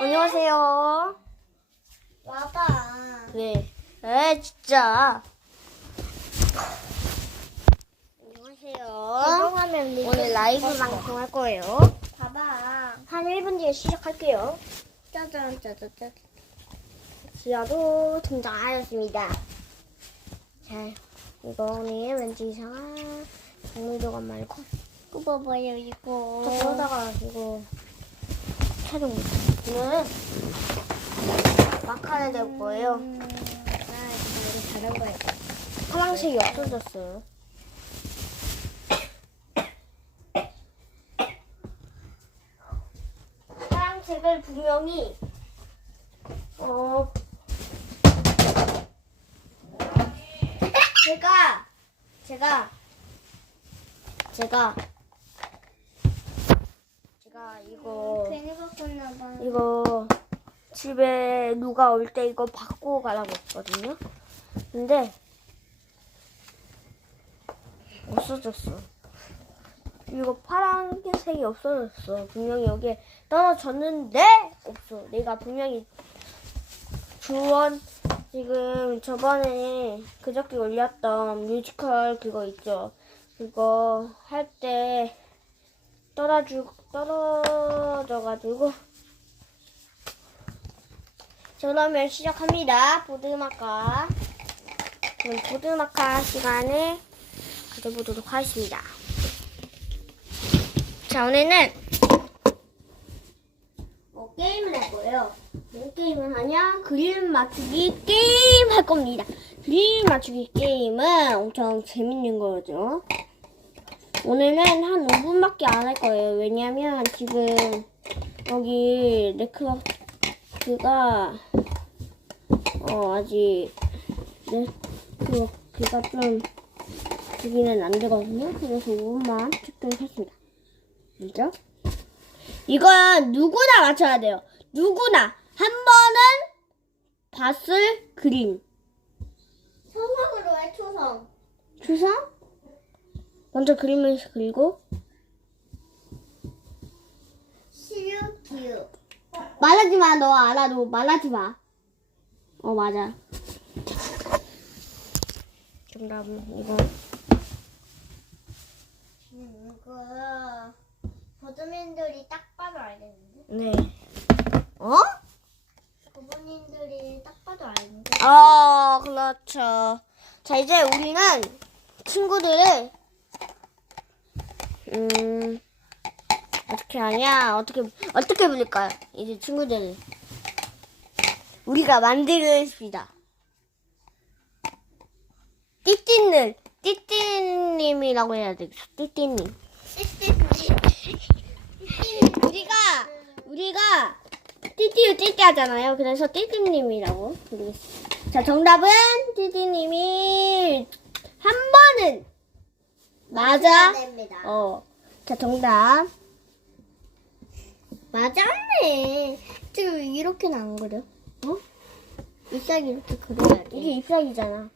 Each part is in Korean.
안녕하세요. 와봐. 네. 에 진짜. 안녕하세요. 오늘 라이브 방송 할 거예요. 봐봐. 한 1분 뒤에 시작할게요. 짜잔 짜잔 짜잔. 지아도 등장하였습니다. 자, 이거는 왠지 이상한 동물조각 말고 이거 봐봐요 이거. 저 그러다가 이거 촬영 못해. 오늘 마카를 될 거예요. 음, 아 이거 다른 거야. 파란색이 없어졌어요. 파란색을 분명히 어 제가 제가 제가 제가 이거 괜히 바꿨나 봐. 이거 집에 누가 올 때 이거 바꾸고 가라고 했거든요. 근데 없어졌어. 이거 파란색이 없어졌어. 분명히 여기에 떨어졌는데 없어. 내가 분명히 주원 지금 저번에 그저께 올렸던 뮤지컬 그거 있죠. 그거 할 때 떨어주 떨어져가지고 자, 그러면 시작합니다. 보드마카. 그럼 보드마카 시간을 가져보도록 하겠습니다. 자, 오늘은 뭐 게임을 할 거예요. 무슨 게임을 하냐? 그림 맞추기 게임 할 겁니다. 그림 맞추기 게임은 엄청 재밌는 거죠. 오늘은 한 5분밖에 안 할 거예요. 왜냐면 지금 여기 네트워크가 어 아직 네트워크가 좀 되기는 안 되거든요. 그래서 5분만 찍도록 했습니다. 알죠? 이건 누구나 맞춰야 돼요. 누구나 한 번은 봤을 그림. 초성으로 해 초성. 주성? 먼저 그림을 그리고 시유 기유. 말하지 마. 너 알아. 너 말하지 마. 어 맞아. 정답은 이거. 음, 이거 보드민들이 딱 봐도 알겠는데. 네. 어? 부모님들이 딱 봐도 알겠는데. 어, 그렇죠. 자, 이제 우리는 친구들을, 음, 어떻게 하냐, 어떻게, 어떻게 부를까요? 이제 친구들을. 우리가 만들겠습니다. 띠띠는, 띠띠님이라고 해야 되겠어. 띠띠님. 우리가, 우리가 띠띠유 띠띠 하잖아요. 그래서 띠띠님이라고 부르겠습니다. 자, 정답은 띠띠님이 한 번은 맞아. 됩니다. 어. 자, 정답. 맞았네. 지금 이렇게는 안 그려? 어? 잎사귀 이렇게 그려야 돼. 이게 잎사귀잖아.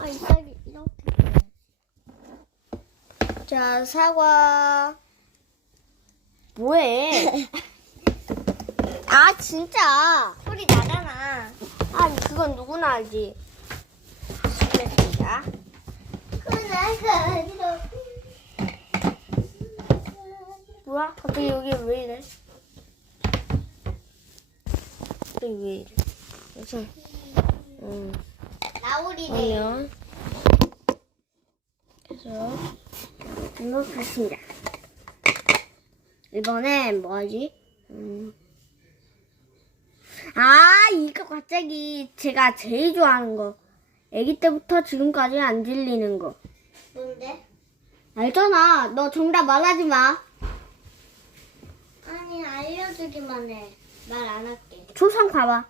아, 잎사귀 이렇게. 자, 사과. 뭐해? 아, 진짜. 소리 나잖아. 아, 그건 누구나 알지. 됐습니다. 뭐야? 갑자기 여기 왜 이래? 갑자기 왜 이래? 그래서, 음, 나우리네. 아니요. 그래서, 등록했습니다. 이번엔 뭐 하지? 음. 아, 이거 갑자기 제가 제일 좋아하는 거. 아기 때부터 지금까지 안 질리는 거. 뭔데? 알잖아. 너 정답 말하지 마. 아니, 알려주기만 해. 말 안 할게. 초성 봐봐.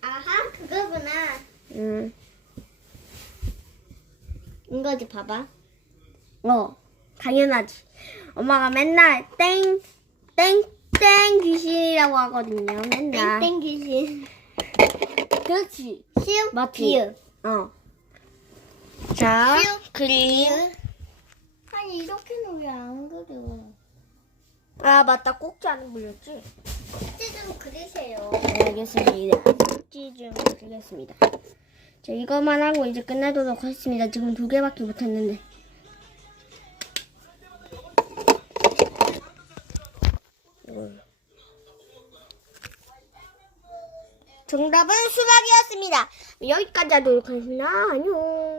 아하, 그거구나. 음. 이거지, 봐봐. 어, 당연하지. 엄마가 맨날 땡, 땡, 땡 귀신이라고 하거든요. 맨날. 땡땡 귀신. 그렇지. 시우, 맞지? 비유. 어. 자, 그림. 아니, 이렇게는 왜 안 그려? 아, 맞다. 꼭지 안 그렸지? 숙제 좀 그리세요. 네, 알겠습니다. 숙지 좀 드리겠습니다. 자, 이것만 하고 이제 끝내도록 하겠습니다. 지금 두 개밖에 못했는데. 정답은 수박이었습니다. 여기까지 하도록 하겠습니다. 안녕.